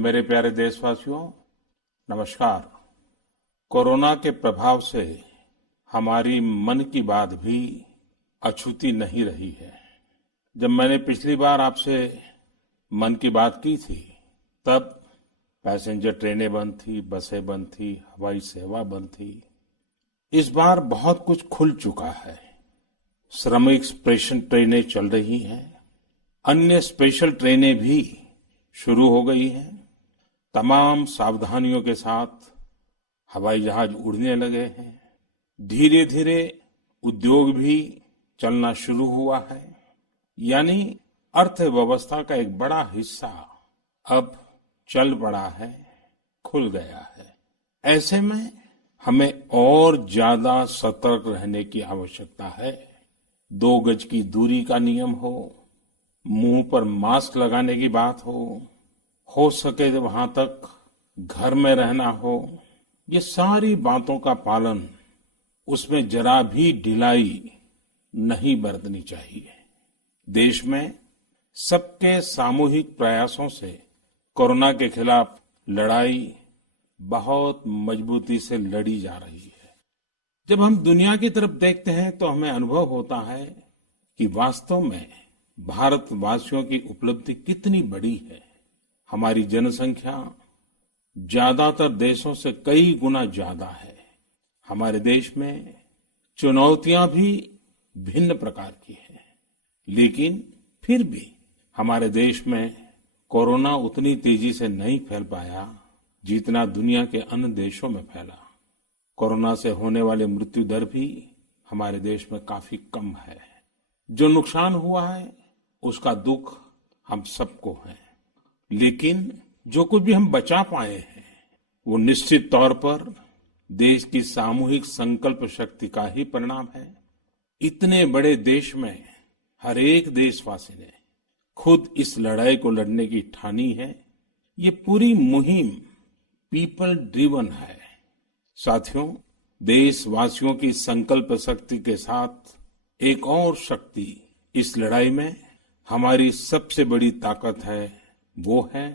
मेरे प्यारे देशवासियों, नमस्कार। कोरोना के प्रभाव से हमारी मन की बात भी अछूती नहीं रही है। जब मैंने पिछली बार आपसे मन की बात की थी, तब पैसेंजर ट्रेनें बंद थी, बसें बंद थी, हवाई सेवा बंद थी। इस बार बहुत कुछ खुल चुका है। श्रमिक स्पेशल ट्रेनें चल रही हैं, अन्य स्पेशल ट्रेनें भी शुरू हो गई हैं। तमाम सावधानियों के साथ हवाई जहाज उड़ने लगे हैं। धीरे धीरे उद्योग भी चलना शुरू हुआ है। यानी अर्थव्यवस्था का एक बड़ा हिस्सा अब चल पड़ा है, खुल गया है। ऐसे में हमें और ज्यादा सतर्क रहने की आवश्यकता है। 2 गज की दूरी का नियम हो, मुंह पर मास्क लगाने की बात हो सके तो वहां तक घर में रहना हो, ये सारी बातों का पालन, उसमें जरा भी ढिलाई नहीं बरतनी चाहिए। देश में सबके सामूहिक प्रयासों से कोरोना के खिलाफ लड़ाई बहुत मजबूती से लड़ी जा रही है। जब हम दुनिया की तरफ देखते हैं तो हमें अनुभव होता है कि वास्तव में भारतवासियों की उपलब्धि कितनी बड़ी है। हमारी जनसंख्या ज्यादातर देशों से कई गुना ज्यादा है। हमारे देश में चुनौतियां भी भिन्न प्रकार की हैं, लेकिन फिर भी हमारे देश में कोरोना उतनी तेजी से नहीं फैल पाया जितना दुनिया के अन्य देशों में फैला। कोरोना से होने वाले मृत्यु दर भी हमारे देश में काफी कम है। जो नुकसान हुआ है उसका दुख हम सबको है, लेकिन जो कुछ भी हम बचा पाए हैं वो निश्चित तौर पर देश की सामूहिक संकल्प शक्ति का ही परिणाम है। इतने बड़े देश में हर एक देशवासी ने खुद इस लड़ाई को लड़ने की ठानी है। ये पूरी मुहिम पीपल ड्रिवन है। साथियों, देशवासियों की संकल्प शक्ति के साथ एक और शक्ति इस लड़ाई में हमारी सबसे बड़ी ताकत है, वो है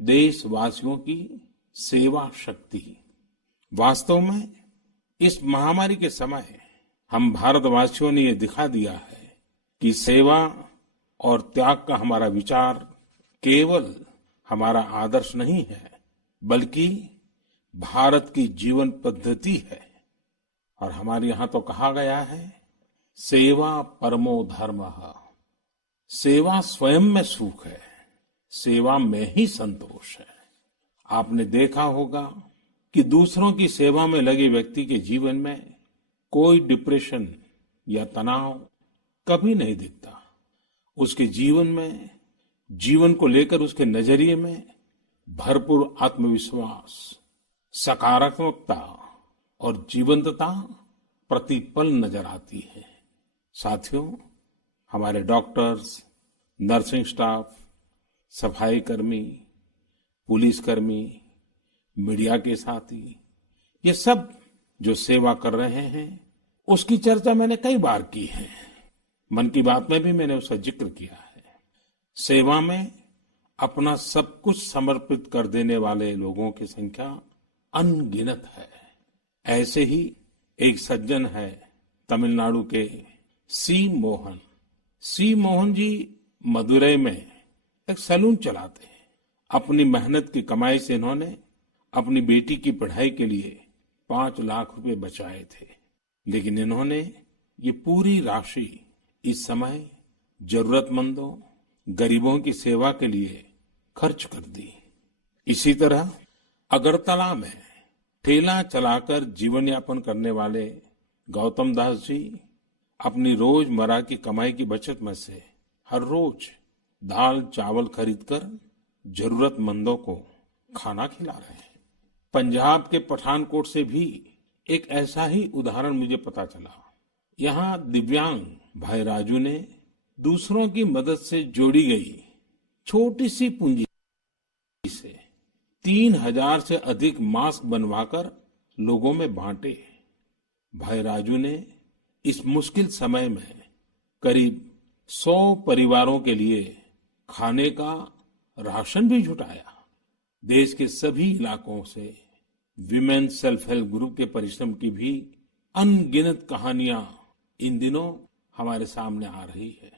देशवासियों की सेवा शक्ति। वास्तव में इस महामारी के समय हम भारतवासियों ने ये दिखा दिया है कि सेवा और त्याग का हमारा विचार केवल हमारा आदर्श नहीं है, बल्कि भारत की जीवन पद्धति है। और हमारे यहां तो कहा गया है, सेवा परमो धर्मः। सेवा स्वयं में सुख है, सेवा में ही संतोष है। आपने देखा होगा कि दूसरों की सेवा में लगे व्यक्ति के जीवन में कोई डिप्रेशन या तनाव कभी नहीं दिखता। उसके जीवन में, जीवन को लेकर उसके नजरिए में भरपूर आत्मविश्वास, सकारात्मकता और जीवंतता प्रतिपल नजर आती है। साथियों, हमारे डॉक्टर्स, नर्सिंग स्टाफ, सफाई कर्मी, पुलिसकर्मी, मीडिया के साथी, ये सब जो सेवा कर रहे हैं, उसकी चर्चा मैंने कई बार की है। मन की बात में भी मैंने उसका जिक्र किया है। सेवा में अपना सब कुछ समर्पित कर देने वाले लोगों की संख्या अनगिनत है। ऐसे ही एक सज्जन है तमिलनाडु के सी मोहन। सी मोहन जी मदुरई में एक सैलून चलाते हैं। अपनी मेहनत की कमाई से इन्होंने अपनी बेटी की पढ़ाई के लिए 5 लाख रुपए बचाए थे, लेकिन इन्होंने ये पूरी राशि इस समय जरूरतमंदों, गरीबों की सेवा के लिए खर्च कर दी। इसी तरह अगरतला में ठेला चलाकर जीवन यापन करने वाले गौतम दास जी अपनी रोजमर्रा की कमाई की बचत में से हर रोज दाल चावल खरीदकर जरूरतमंदों को खाना खिला रहे हैं। पंजाब के पठानकोट से भी एक ऐसा ही उदाहरण मुझे पता चला। यहाँ दिव्यांग भाई राजू ने दूसरों की मदद से जोड़ी गई छोटी सी पूंजी से 3000 से अधिक मास्क बनवाकर लोगों में बांटे। भाई राजू ने इस मुश्किल समय में करीब 100 परिवारों के लिए खाने का राशन भी जुटाया। देश के सभी इलाकों से विमेन सेल्फ हेल्प ग्रुप के परिश्रम की भी अनगिनत कहानियां इन दिनों हमारे सामने आ रही है।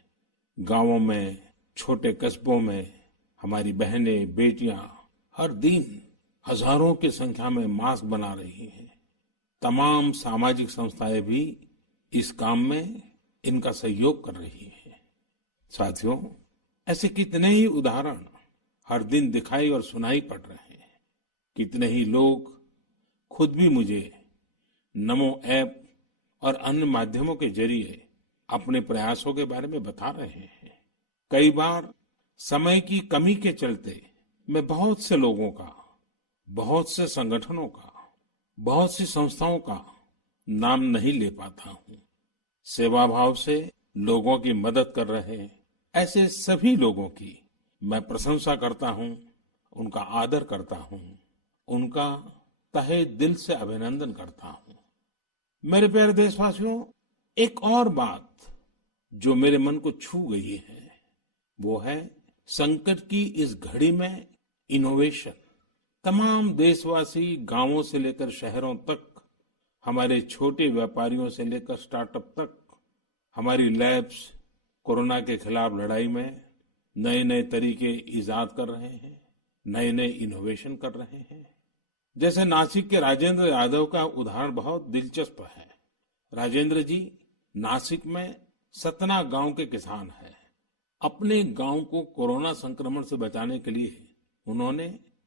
गांवों में, छोटे कस्बों में हमारी बहनें, बेटियां हर दिन हजारों की संख्या में मास्क बना रही हैं। तमाम सामाजिक संस्थाएं भी इस काम में इनका सहयोग कर रही हैं। साथियों, ऐसे कितने ही उदाहरण हर दिन दिखाई और सुनाई पड़ रहे हैं। कितने ही लोग खुद भी मुझे नमो ऐप और अन्य माध्यमों के जरिए अपने प्रयासों के बारे में बता रहे हैं। कई बार समय की कमी के चलते मैं बहुत से लोगों का, बहुत से संगठनों का, बहुत सी संस्थाओं का नाम नहीं ले पाता हूं। सेवा भाव से लोगों की मदद कर रहे ऐसे सभी लोगों की मैं प्रशंसा करता हूं, उनका आदर करता हूं, उनका तहे दिल से अभिनंदन करता हूं। मेरे प्यारे देशवासियों, एक और बात जो मेरे मन को छू गई है वो है संकट की इस घड़ी में इनोवेशन। तमाम देशवासी गांवों से लेकर शहरों तक, हमारे छोटे व्यापारियों से लेकर स्टार्टअप तक, हमारी लैब्स कोरोना के खिलाफ लड़ाई में नए नए तरीके इजाद कर रहे हैं, नए नए इनोवेशन कर रहे हैं। जैसे नासिक के राजेंद्र यादव का उदाहरण बहुत दिलचस्प है। राजेंद्र जी नासिक में सतना गांव के किसान हैं। अपने गांव को कोरोना संक्रमण से बचाने के लिए उन्होंने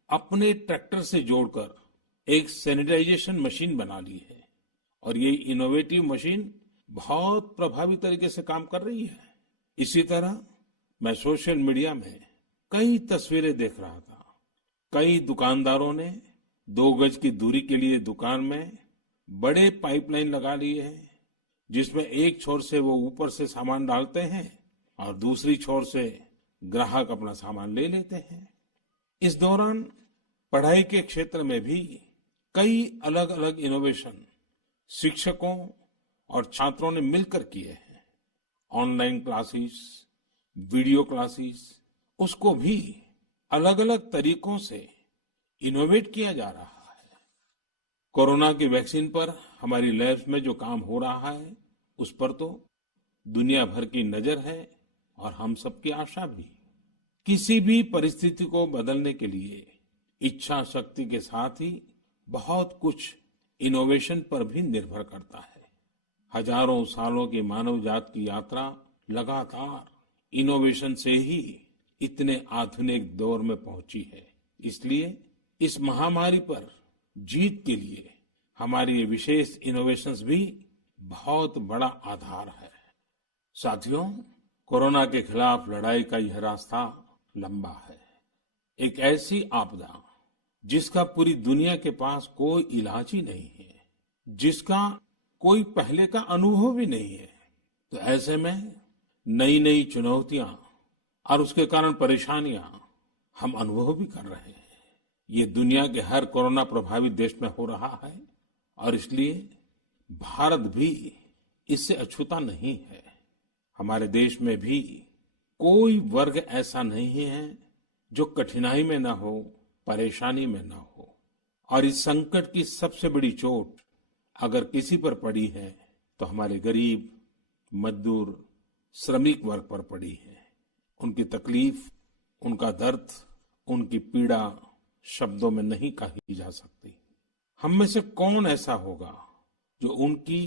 अपने ट्रैक्टर से जोड़कर एक सैनिटाइजेशन मशीन बना ली है और ये इनोवेटिव मशीन बहुत प्रभावी तरीके से काम कर रही है। इसी तरह मैं सोशल मीडिया में कई तस्वीरें देख रहा था। कई दुकानदारों ने 2 गज की दूरी के लिए दुकान में बड़े पाइपलाइन लगा लिए हैं, जिसमें एक छोर से वो ऊपर से सामान डालते हैं और दूसरी छोर से ग्राहक अपना सामान ले लेते हैं। इस दौरान पढ़ाई के क्षेत्र में भी कई अलग अलग इनोवेशन शिक्षकों और छात्रों ने मिलकर किए हैं। ऑनलाइन क्लासेस, वीडियो क्लासेस, उसको भी अलग अलग तरीकों से इनोवेट किया जा रहा है। कोरोना की वैक्सीन पर हमारी लैब्स में जो काम हो रहा है उस पर तो दुनिया भर की नजर है और हम सबकी आशा भी। किसी भी परिस्थिति को बदलने के लिए इच्छा शक्ति के साथ ही बहुत कुछ इनोवेशन पर भी निर्भर करता है। हजारों सालों की मानव जात की यात्रा लगातार इनोवेशन से ही इतने आधुनिक दौर में पहुंची है। इसलिए इस महामारी पर जीत के लिए हमारी ये विशेष इनोवेशंस भी बहुत बड़ा आधार है। साथियों, कोरोना के खिलाफ लड़ाई का यह रास्ता लंबा है। एक ऐसी आपदा जिसका पूरी दुनिया के पास कोई इलाज ही नहीं है, जिसका कोई पहले का अनुभव भी नहीं है, तो ऐसे में नई नई चुनौतियां और उसके कारण परेशानियां हम अनुभव भी कर रहे हैं। ये दुनिया के हर कोरोना प्रभावित देश में हो रहा है और इसलिए भारत भी इससे अछूता नहीं है। हमारे देश में भी कोई वर्ग ऐसा नहीं है जो कठिनाई में ना हो, परेशानी में ना हो। और इस संकट की सबसे बड़ी चोट अगर किसी पर पड़ी है तो हमारे गरीब, मजदूर, श्रमिक वर्ग पर पड़ी है। उनकी तकलीफ, उनका दर्द, उनकी पीड़ा शब्दों में नहीं कही जा सकती। हम में से कौन ऐसा होगा जो उनकी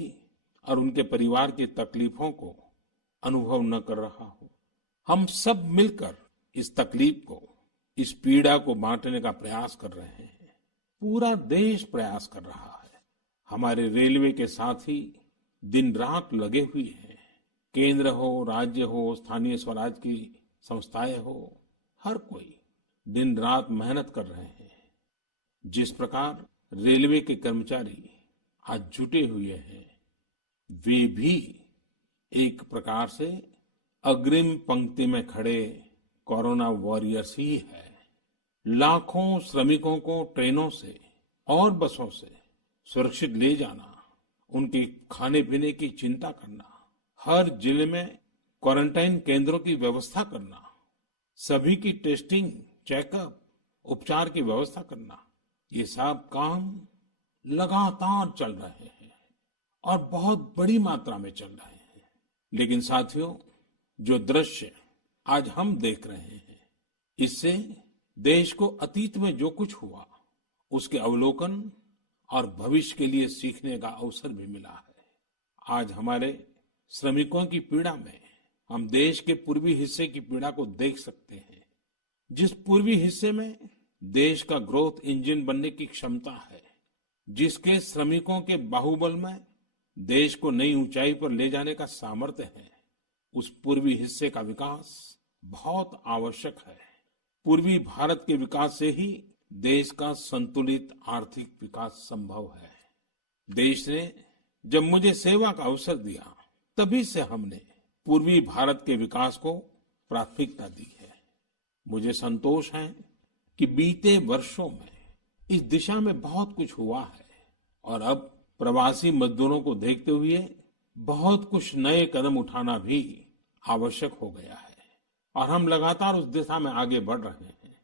और उनके परिवार की तकलीफों को अनुभव न कर रहा हो। हम सब मिलकर इस तकलीफ को, इस पीड़ा को बांटने का प्रयास कर रहे हैं। पूरा देश प्रयास कर रहा है। हमारे रेलवे के साथी दिन रात लगे हुए हैं। केंद्र हो, राज्य हो, स्थानीय स्वराज की संस्थाएं हो, हर कोई दिन रात मेहनत कर रहे हैं। जिस प्रकार रेलवे के कर्मचारी आज जुटे हुए हैं, वे भी एक प्रकार से अग्रिम पंक्ति में खड़े कोरोना वॉरियर्स ही है। लाखों श्रमिकों को ट्रेनों से और बसों से सुरक्षित ले जाना, उनके खाने पीने की चिंता करना, हर जिले में क्वारंटाइन केंद्रों की व्यवस्था करना, सभी की टेस्टिंग, चेकअप, उपचार की व्यवस्था करना, ये सब काम लगातार चल रहे हैं और बहुत बड़ी मात्रा में चल रहे हैं। लेकिन साथियों, जो दृश्य आज हम देख रहे हैं, इससे देश को अतीत में जो कुछ हुआ, उसके अवलोकन और भविष्य के लिए सीखने का अवसर भी मिला है। आज हमारे श्रमिकों की पीड़ा में हम देश के पूर्वी हिस्से की पीड़ा को देख सकते हैं। जिस पूर्वी हिस्से में देश का ग्रोथ इंजन बनने की क्षमता है, जिसके श्रमिकों के बाहुबल में देश को नई ऊंचाई पर ले जाने का सामर्थ्य है, उस पूर्वी हिस्से का विकास बहुत आवश्यक है। पूर्वी भारत के विकास से ही देश का संतुलित आर्थिक विकास संभव है। देश ने जब मुझे सेवा का अवसर दिया, तभी से हमने पूर्वी भारत के विकास को प्राथमिकता दी है। मुझे संतोष है कि बीते वर्षों में इस दिशा में बहुत कुछ हुआ है और अब प्रवासी मजदूरों को देखते हुए बहुत कुछ नए कदम उठाना भी आवश्यक हो गया है और हम लगातार उस दिशा में आगे बढ़ रहे हैं।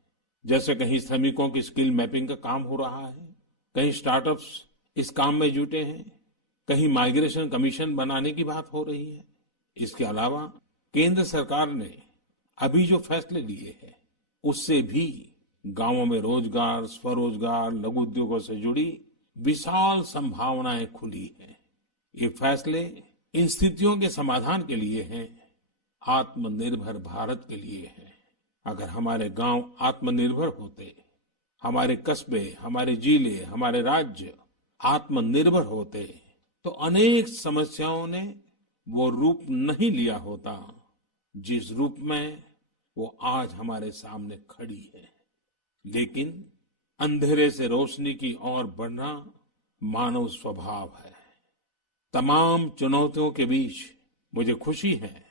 जैसे कहीं श्रमिकों की स्किल मैपिंग का काम हो रहा है, कहीं स्टार्टअप्स इस काम में जुटे हैं, कहीं माइग्रेशन कमीशन बनाने की बात हो रही है। इसके अलावा केंद्र सरकार ने अभी जो फैसले लिए हैं, उससे भी गांवों में रोजगार, स्वरोजगार, लघु उद्योगों से जुड़ी विशाल संभावनाएं खुली हैं। ये फैसले इन स्थितियों के समाधान के लिए हैं, आत्मनिर्भर भारत के लिए हैं। अगर हमारे गांव आत्मनिर्भर होते, हमारे कस्बे, हमारे जिले, हमारे राज्य आत्मनिर्भर होते, तो अनेक समस्याओं ने वो रूप नहीं लिया होता जिस रूप में वो आज हमारे सामने खड़ी है। लेकिन अंधेरे से रोशनी की ओर बढ़ना मानव स्वभाव है। तमाम चुनौतियों के बीच मुझे खुशी है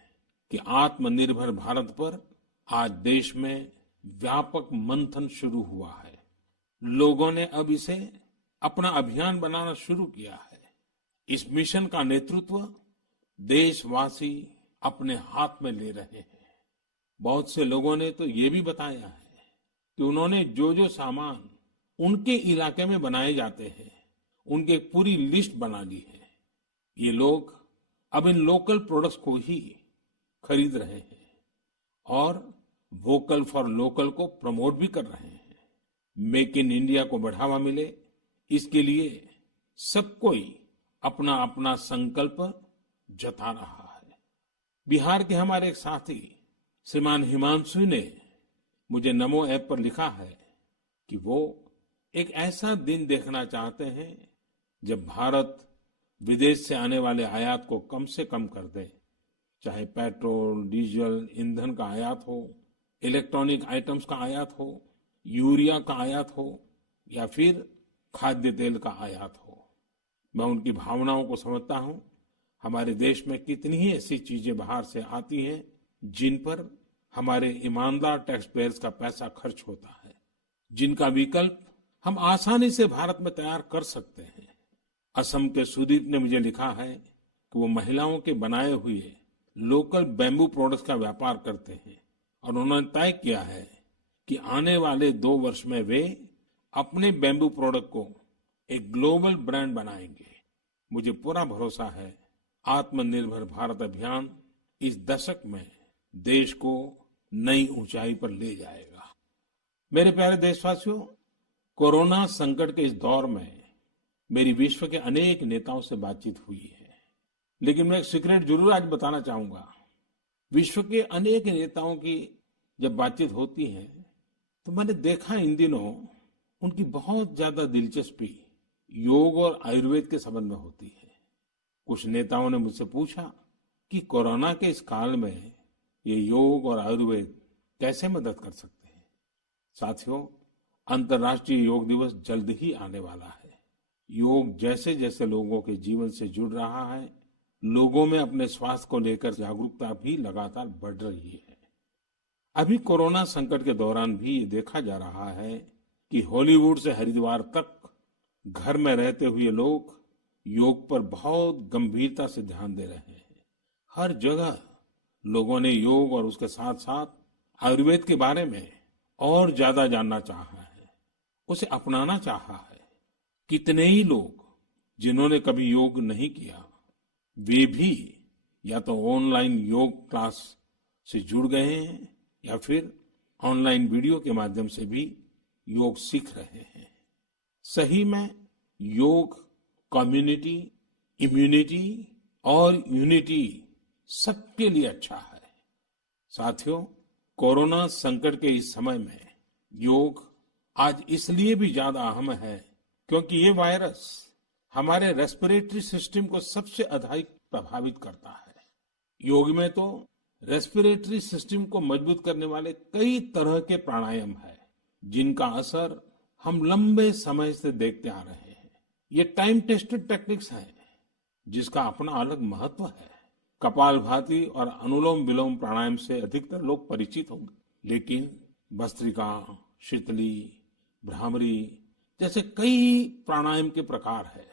कि आत्मनिर्भर भारत पर आज देश में व्यापक मंथन शुरू हुआ है। लोगों ने अब इसे अपना अभियान बनाना शुरू किया है। इस मिशन का नेतृत्व देशवासी अपने हाथ में ले रहे हैं। बहुत से लोगों ने तो ये भी बताया है कि उन्होंने जो जो सामान उनके इलाके में बनाए जाते हैं, उनकी एक पूरी लिस्ट बना ली है। ये लोग अब इन लोकल प्रोडक्ट्स को ही खरीद रहे हैं और वोकल फॉर लोकल को प्रमोट भी कर रहे हैं। मेक इन इंडिया को बढ़ावा मिले, इसके लिए सब कोई अपना अपना संकल्प जता रहा है। बिहार के हमारे एक साथी श्रीमान हिमांशु ने मुझे नमो ऐप पर लिखा है कि वो एक ऐसा दिन देखना चाहते हैं जब भारत विदेश से आने वाले आयात को कम से कम कर दे, चाहे पेट्रोल, डीजल, ईंधन का आयात हो, इलेक्ट्रॉनिक आइटम्स का आयात हो, यूरिया का आयात हो या फिर खाद्य तेल का आयात हो। मैं उनकी भावनाओं को समझता हूं। हमारे देश में कितनी ही ऐसी चीजें बाहर से आती हैं जिन पर हमारे ईमानदार टैक्स पेयर्स का पैसा खर्च होता है, जिनका विकल्प हम आसानी से भारत में तैयार कर सकते हैं। असम के सुदीप ने मुझे लिखा है कि वो महिलाओं के बनाए हुए लोकल बैम्बू प्रोडक्ट्स का व्यापार करते हैं और उन्होंने तय किया है कि आने वाले 2 वर्ष में वे अपने बैम्बू प्रोडक्ट को एक ग्लोबल ब्रांड बनाएंगे। मुझे पूरा भरोसा है आत्मनिर्भर भारत अभियान इस दशक में देश को नई ऊंचाई पर ले जाएगा। मेरे प्यारे देशवासियों, कोरोना संकट के इस दौर में मेरी विश्व के अनेक नेताओं से बातचीत हुई है, लेकिन मैं एक सीक्रेट जरूर आज बताना चाहूंगा। विश्व के अनेक नेताओं की जब बातचीत होती है तो मैंने देखा इन दिनों उनकी बहुत ज्यादा दिलचस्पी योग और आयुर्वेद के संबंध में होती है। कुछ नेताओं ने मुझसे पूछा कि कोरोना के इस काल में ये योग और आयुर्वेद कैसे मदद कर सकते हैं। साथियों, अंतर्राष्ट्रीय योग दिवस जल्द ही आने वाला है। योग जैसे जैसे लोगों के जीवन से जुड़ रहा है, लोगों में अपने स्वास्थ्य को लेकर जागरूकता भी लगातार बढ़ रही है। अभी कोरोना संकट के दौरान भी ये देखा जा रहा है कि हॉलीवुड से हरिद्वार तक घर में रहते हुए लोग योग पर बहुत गंभीरता से ध्यान दे रहे हैं। हर जगह लोगों ने योग और उसके साथ साथ आयुर्वेद के बारे में और ज्यादा जानना चाहा है। उसे अपनाना चाहा है। कितने ही लोग जिन्होंने कभी योग नहीं किया, वे भी या तो ऑनलाइन योग क्लास से जुड़ गए हैं या फिर ऑनलाइन वीडियो के माध्यम से भी योग सीख रहे हैं। सही में योग कम्युनिटी, इम्यूनिटी और यूनिटी सबके लिए अच्छा है। साथियों, कोरोना संकट के इस समय में योग आज इसलिए भी ज्यादा अहम है क्योंकि ये वायरस हमारे रेस्पिरेटरी सिस्टम को सबसे अधिक प्रभावित करता है। योग में तो रेस्पिरेटरी सिस्टम को मजबूत करने वाले कई तरह के प्राणायाम है, जिनका असर हम लंबे समय से देखते आ रहे हैं। ये टाइम टेस्टेड टेक्निक्स हैं, जिसका अपना अलग महत्व है। कपालभाति और अनुलोम विलोम प्राणायाम से अधिकतर लोग परिचित होंगे, लेकिन भस्त्रिका, शीतली, भ्रामरी जैसे कई प्राणायाम के प्रकार है,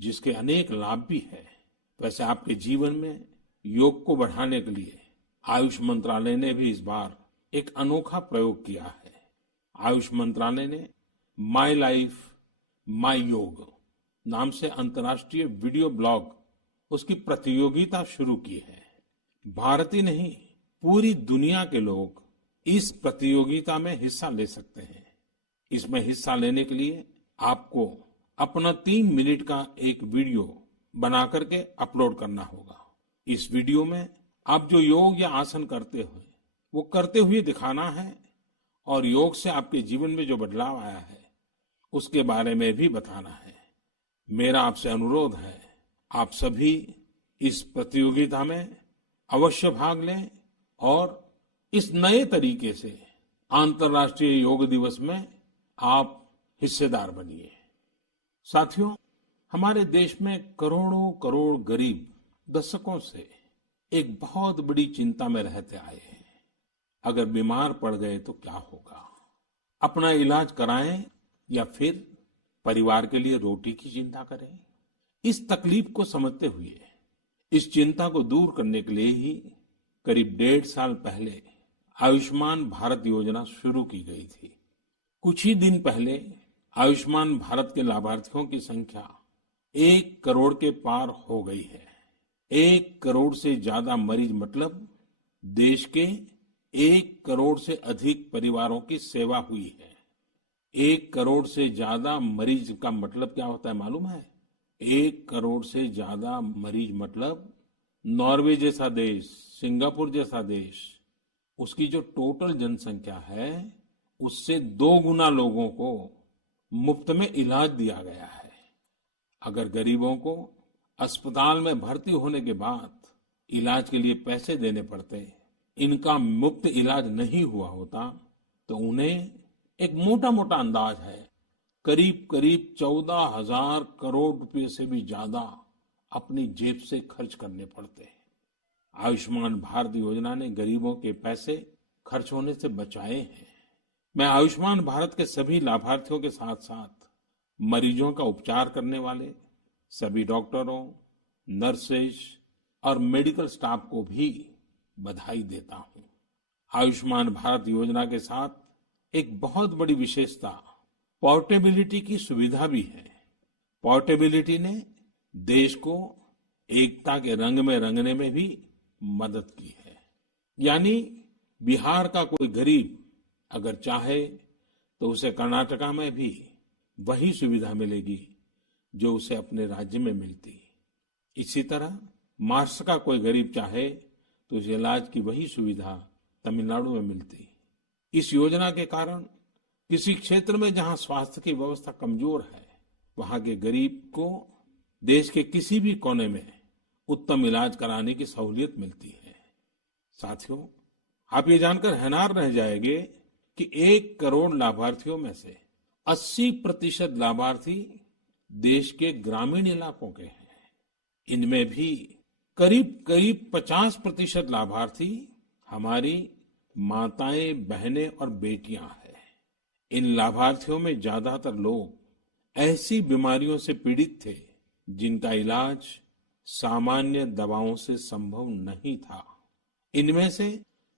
जिसके अनेक लाभ भी है। वैसे आपके जीवन में योग को बढ़ाने के लिए आयुष मंत्रालय ने भी इस बार एक अनोखा प्रयोग किया है। आयुष मंत्रालय ने माई लाइफ माई योग नाम से अंतर्राष्ट्रीय वीडियो ब्लॉग उसकी प्रतियोगिता शुरू की है। भारत ही नहीं, पूरी दुनिया के लोग इस प्रतियोगिता में हिस्सा ले सकते हैं। इसमें हिस्सा लेने के लिए आपको अपना 3 मिनट का एक वीडियो बना करके अपलोड करना होगा। इस वीडियो में आप जो योग या आसन करते हुए वो करते हुए दिखाना है और योग से आपके जीवन में जो बदलाव आया है उसके बारे में भी बताना है। मेरा आपसे अनुरोध है, आप सभी इस प्रतियोगिता में अवश्य भाग लें और इस नए तरीके से अंतर्राष्ट्रीय योग दिवस में आप हिस्सेदार बनिए। साथियों, हमारे देश में करोड़ों करोड़ गरीब दशकों से एक बहुत बड़ी चिंता में रहते आए हैं। अगर बीमार पड़ गए तो क्या होगा? अपना इलाज कराएं या फिर परिवार के लिए रोटी की चिंता करें? इस तकलीफ को समझते हुए इस चिंता को दूर करने के लिए ही करीब 1.5 साल पहले आयुष्मान भारत योजना शुरू की गई थी। कुछ ही दिन पहले आयुष्मान भारत के लाभार्थियों की संख्या 1 करोड़ के पार हो गई है। 1 करोड़ से ज्यादा मरीज मतलब देश के 1 करोड़ से अधिक परिवारों की सेवा हुई है। 1 करोड़ से ज्यादा मरीज का मतलब क्या होता है मालूम है? 1 करोड़ से ज्यादा मरीज मतलब नॉर्वे जैसा देश, सिंगापुर जैसा देश, उसकी जो टोटल जनसंख्या है उससे 2 गुना लोगों को मुफ्त में इलाज दिया गया है। अगर गरीबों को अस्पताल में भर्ती होने के बाद इलाज के लिए पैसे देने पड़ते, इनका मुफ्त इलाज नहीं हुआ होता, तो उन्हें एक मोटा मोटा अंदाज है करीब करीब 14,000 करोड़ रुपए से भी ज्यादा अपनी जेब से खर्च करने पड़ते। आयुष्मान भारत योजना ने गरीबों के पैसे खर्च होने से बचाए हैं। मैं आयुष्मान भारत के सभी लाभार्थियों के साथ साथ मरीजों का उपचार करने वाले सभी डॉक्टरों, नर्सेज और मेडिकल स्टाफ को भी बधाई देता हूं। आयुष्मान भारत योजना के साथ एक बहुत बड़ी विशेषता पोर्टेबिलिटी की सुविधा भी है। पोर्टेबिलिटी ने देश को एकता के रंग में रंगने में भी मदद की है। यानी बिहार का कोई गरीब अगर चाहे तो उसे कर्नाटका में भी वही सुविधा मिलेगी जो उसे अपने राज्य में मिलती। इसी तरह महाराष्ट्र का कोई गरीब चाहे तो उसे इलाज की वही सुविधा तमिलनाडु में मिलती। इस योजना के कारण किसी क्षेत्र में जहां स्वास्थ्य की व्यवस्था कमजोर है, वहां के गरीब को देश के किसी भी कोने में उत्तम इलाज कराने की सहूलियत मिलती है। साथियों, आप ये जानकर हैरान रह जाएंगे कि 1 करोड़ लाभार्थियों में से 80% लाभार्थी देश के ग्रामीण इलाकों के हैं। इनमें भी करीब करीब 50% लाभार्थी हमारी माताएं, बहनें और बेटियां हैं। इन लाभार्थियों में ज्यादातर लोग ऐसी बीमारियों से पीड़ित थे जिनका इलाज सामान्य दवाओं से संभव नहीं था। इनमें से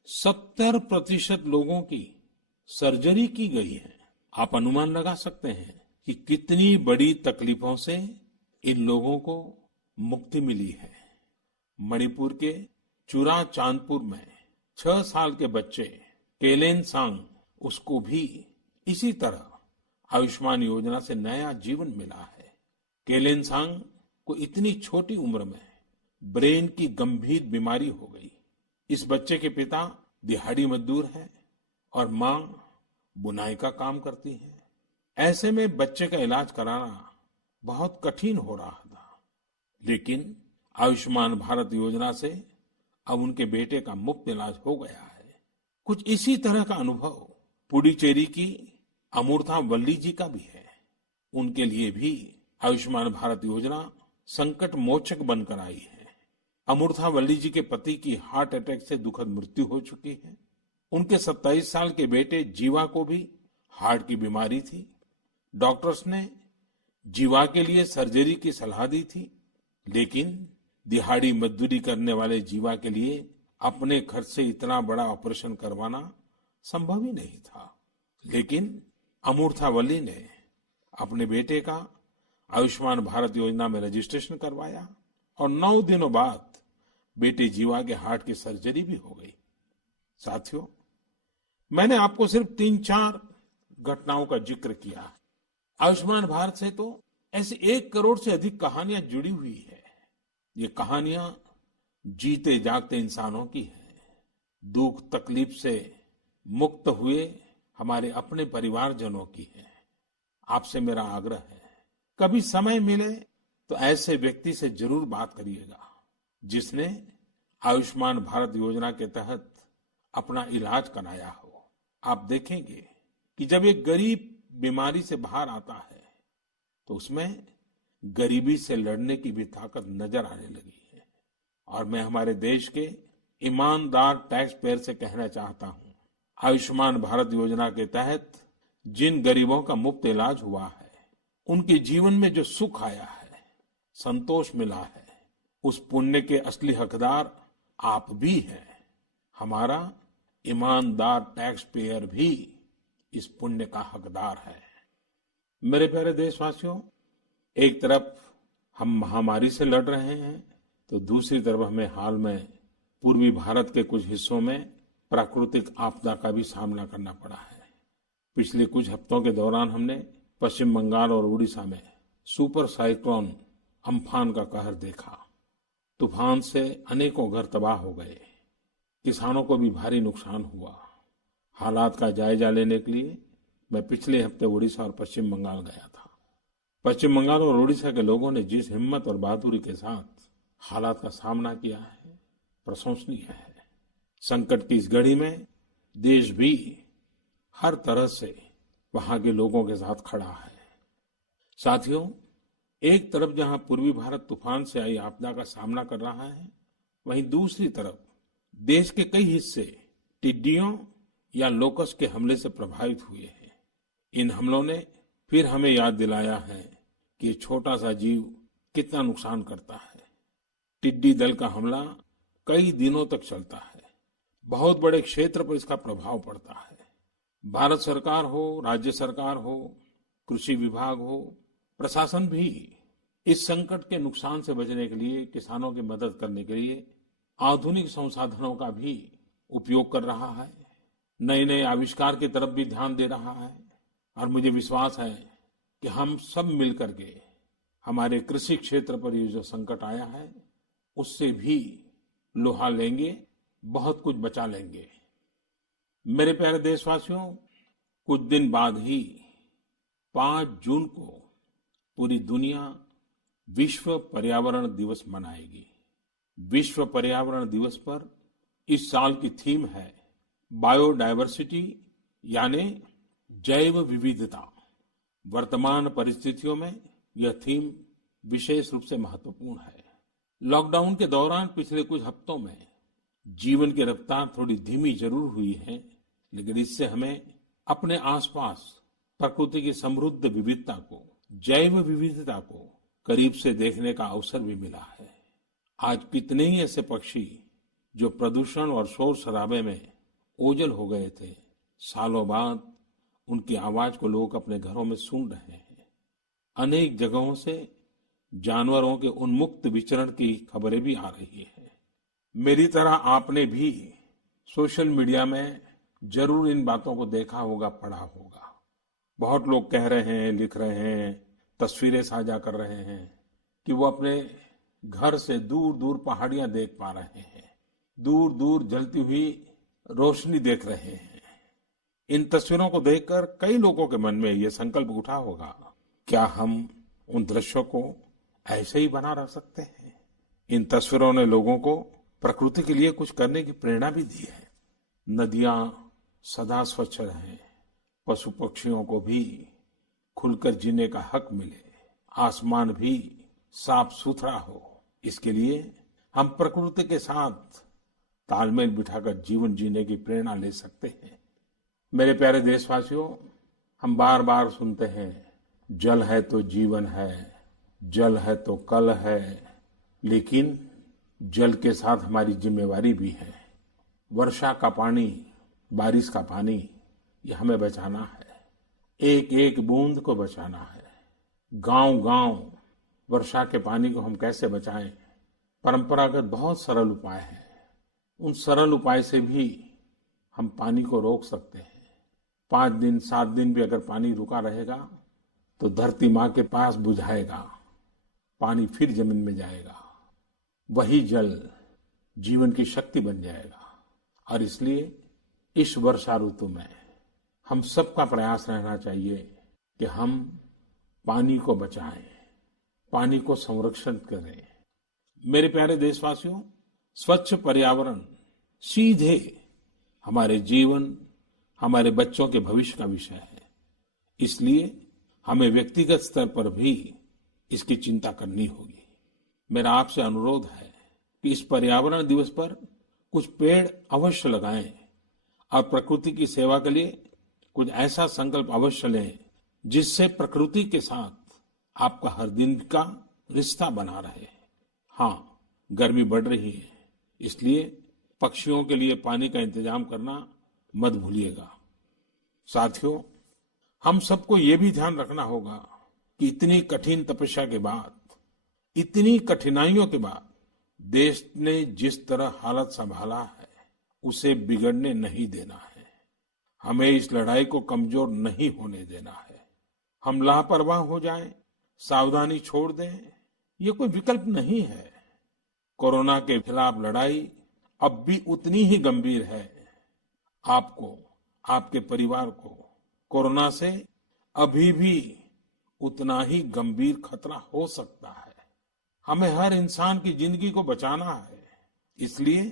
70% लोगों की सर्जरी की गई है। आप अनुमान लगा सकते हैं कि कितनी बड़ी तकलीफों से इन लोगों को मुक्ति मिली है। मणिपुर के चुरा चांदपुर में 6 साल के बच्चे केलेनसांग, उसको भी इसी तरह आयुष्मान योजना से नया जीवन मिला है। केलेनसांग को इतनी छोटी उम्र में ब्रेन की गंभीर बीमारी हो गई। इस बच्चे के पिता दिहाड़ी मजदूर हैं और मां बुनाई का काम करती हैं। ऐसे में बच्चे का इलाज कराना बहुत कठिन हो रहा था, लेकिन आयुष्मान भारत योजना से अब उनके बेटे का मुफ्त इलाज हो गया है। कुछ इसी तरह का अनुभव पुडुचेरी की अमूर्था वल्ली जी का भी है। उनके लिए भी आयुष्मान भारत योजना संकट मोचक बनकर आई है। अमूर्था वल्ली जी के पति की हार्ट अटैक से दुखद मृत्यु हो चुकी है। उनके 27 साल के बेटे जीवा को भी हार्ट की बीमारी थी। डॉक्टर्स ने जीवा के लिए सर्जरी की सलाह दी थी, लेकिन दिहाड़ी मजदूरी करने वाले जीवा के लिए अपने खर्च से इतना बड़ा ऑपरेशन करवाना संभव ही नहीं था। लेकिन अमूर्था वल्ली ने अपने बेटे का आयुष्मान भारत योजना में रजिस्ट्रेशन करवाया और 9 दिनों बाद बेटे जीवा के हार्ट की सर्जरी भी हो गई। साथियों, मैंने आपको सिर्फ 3-4 घटनाओं का जिक्र किया। आयुष्मान भारत से तो ऐसी 1 करोड़ से अधिक कहानियां जुड़ी हुई है। ये कहानियां जीते जागते इंसानों की हैं। दुख तकलीफ से मुक्त हुए हमारे अपने परिवारजनों की है। आपसे मेरा आग्रह है, कभी समय मिले तो ऐसे व्यक्ति से जरूर बात करिएगा जिसने आयुष्मान भारत योजना के तहत अपना इलाज कराया हो। आप देखेंगे कि जब एक गरीब बीमारी से बाहर आता है तो उसमें गरीबी से लड़ने की भी ताकत नजर आने लगी है। और मैं हमारे देश के ईमानदार टैक्स पेयर से कहना चाहता हूं, आयुष्मान भारत योजना के तहत जिन गरीबों का मुफ्त इलाज हुआ है, उनके जीवन में जो सुख आया है, संतोष मिला है, उस पुण्य के असली हकदार आप भी हैं। हमारा ईमानदार टैक्स पेयर भी इस पुण्य का हकदार है। मेरे प्यारे देशवासियों, एक तरफ हम महामारी से लड़ रहे हैं तो दूसरी तरफ हमें हाल में पूर्वी भारत के कुछ हिस्सों में प्राकृतिक आपदा का भी सामना करना पड़ा है। पिछले कुछ हफ्तों के दौरान हमने पश्चिम बंगाल और उड़ीसा में सुपर साइक्लोन अम्फान का कहर देखा। तूफान से अनेकों घर तबाह हो गए, किसानों को भी भारी नुकसान हुआ। हालात का जायजा लेने के लिए मैं पिछले हफ्ते उड़ीसा और पश्चिम बंगाल गया था। पश्चिम बंगाल और उड़ीसा के लोगों ने जिस हिम्मत और बहादुरी के साथ हालात का सामना किया है, प्रशंसनीय है। संकट की इस घड़ी में देश भी हर तरह से वहां के लोगों के साथ खड़ा है। साथियों, एक तरफ जहां पूर्वी भारत तूफान से आई आपदा का सामना कर रहा है, वहीं दूसरी तरफ देश के कई हिस्से टिड्डियों या लोकस्ट के हमले से प्रभावित हुए हैं। इन हमलों ने फिर हमें याद दिलाया है कि ये छोटा सा जीव कितना नुकसान करता है। टिड्डी दल का हमला कई दिनों तक चलता है। बहुत बड़े क्षेत्र पर इसका प्रभाव पड़ता है। भारत सरकार हो, राज्य सरकार हो, कृषि विभाग हो, प्रशासन भी इस संकट के नुकसान से बचने के लिए, किसानों की मदद करने के लिए आधुनिक संसाधनों का भी उपयोग कर रहा है। नए नए आविष्कार की तरफ भी ध्यान दे रहा है। और मुझे विश्वास है कि हम सब मिलकर के हमारे कृषि क्षेत्र पर ये जो संकट आया है, उससे भी लोहा लेंगे, बहुत कुछ बचा लेंगे। मेरे प्यारे देशवासियों, कुछ दिन बाद ही 5 जून को पूरी दुनिया विश्व पर्यावरण दिवस मनाएगी। विश्व पर्यावरण दिवस पर इस साल की थीम है बायोडायवर्सिटी, यानी जैव विविधता। वर्तमान परिस्थितियों में यह थीम विशेष रूप से महत्वपूर्ण है। लॉकडाउन के दौरान पिछले कुछ हफ्तों में जीवन की रफ्तार थोड़ी धीमी जरूर हुई है, लेकिन इससे हमें अपने आसपास प्रकृति की समृद्ध विविधता को, जैव विविधता को करीब से देखने का अवसर भी मिला है। आज कितने ही ऐसे पक्षी जो प्रदूषण और शोर शराबे में ओझल हो गए थे, सालों बाद उनकी आवाज को लोग अपने घरों में सुन रहे हैं। अनेक जगहों से जानवरों के उन्मुक्त विचरण की खबरें भी आ रही हैं। मेरी तरह आपने भी सोशल मीडिया में जरूर इन बातों को देखा होगा, पढ़ा होगा। बहुत लोग कह रहे हैं, लिख रहे हैं, तस्वीरें साझा कर रहे हैं कि वो अपने घर से दूर दूर पहाड़ियां देख पा रहे हैं, दूर दूर जलती हुई रोशनी देख रहे हैं। इन तस्वीरों को देखकर कई लोगों के मन में ये संकल्प उठा होगा, क्या हम उन दृश्यों को ऐसे ही बना रह सकते हैं? इन तस्वीरों ने लोगों को प्रकृति के लिए कुछ करने की प्रेरणा भी दी है। नदियां सदा स्वच्छ रहें, पशु पक्षियों को भी खुलकर जीने का हक मिले, आसमान भी साफ सुथरा हो, इसके लिए हम प्रकृति के साथ तालमेल बिठाकर जीवन जीने की प्रेरणा ले सकते हैं। मेरे प्यारे देशवासियों, हम बार बार सुनते हैं, जल है तो जीवन है, जल है तो कल है, लेकिन जल के साथ हमारी जिम्मेवारी भी है। वर्षा का पानी, बारिश का पानी, ये हमें बचाना है, एक एक बूंद को बचाना है। गांव गांव वर्षा के पानी को हम कैसे बचाएं? परंपरागत बहुत सरल उपाय हैं। उन सरल उपाय से भी हम पानी को रोक सकते हैं। 5 दिन 7 दिन भी अगर पानी रुका रहेगा तो धरती माँ के पास बुझाएगा, पानी फिर जमीन में जाएगा, वही जल जीवन की शक्ति बन जाएगा। और इसलिए इस वर्षा ऋतु में हम सबका प्रयास रहना चाहिए कि हम पानी को बचाएं, पानी को संरक्षण करें। मेरे प्यारे देशवासियों, स्वच्छ पर्यावरण सीधे हमारे जीवन, हमारे बच्चों के भविष्य का विषय है। इसलिए हमें व्यक्तिगत स्तर पर भी इसकी चिंता करनी होगी। मेरा आपसे अनुरोध है कि इस पर्यावरण दिवस पर कुछ पेड़ अवश्य लगाएं और प्रकृति की सेवा के लिए कुछ ऐसा संकल्प अवश्य लें जिससे प्रकृति के साथ आपका हर दिन का रिश्ता बना रहे। हाँ, गर्मी बढ़ रही है, इसलिए पक्षियों के लिए पानी का इंतजाम करना मत भूलिएगा। साथियों, हम सबको ये भी ध्यान रखना होगा कि इतनी कठिन तपस्या के बाद, इतनी कठिनाइयों के बाद देश ने जिस तरह हालत संभाला है, उसे बिगड़ने नहीं देना है। हमें इस लड़ाई को कमजोर नहीं होने देना है। हम लापरवाह हो जाएं, सावधानी छोड़ दें, ये कोई विकल्प नहीं है। कोरोना के खिलाफ लड़ाई अब भी उतनी ही गंभीर है। आपको, आपके परिवार को कोरोना से अभी भी उतना ही गंभीर खतरा हो सकता है। हमें हर इंसान की जिंदगी को बचाना है। इसलिए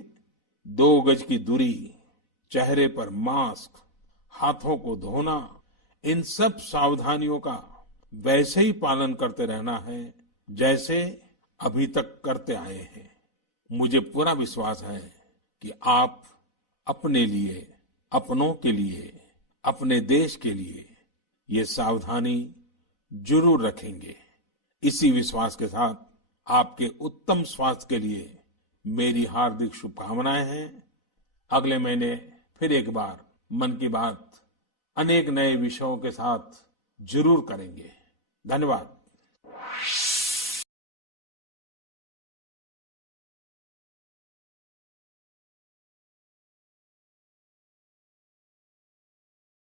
2 गज की दूरी, चेहरे पर मास्क, हाथों को धोना, इन सब सावधानियों का वैसे ही पालन करते रहना है जैसे अभी तक करते आए हैं। मुझे पूरा विश्वास है कि आप अपने लिए, अपनों के लिए, अपने देश के लिए ये सावधानी जरूर रखेंगे। इसी विश्वास के साथ आपके उत्तम स्वास्थ्य के लिए मेरी हार्दिक शुभकामनाएं हैं। अगले महीने फिर एक बार मन की बात अनेक नए विषयों के साथ जरूर करेंगे। धन्यवाद।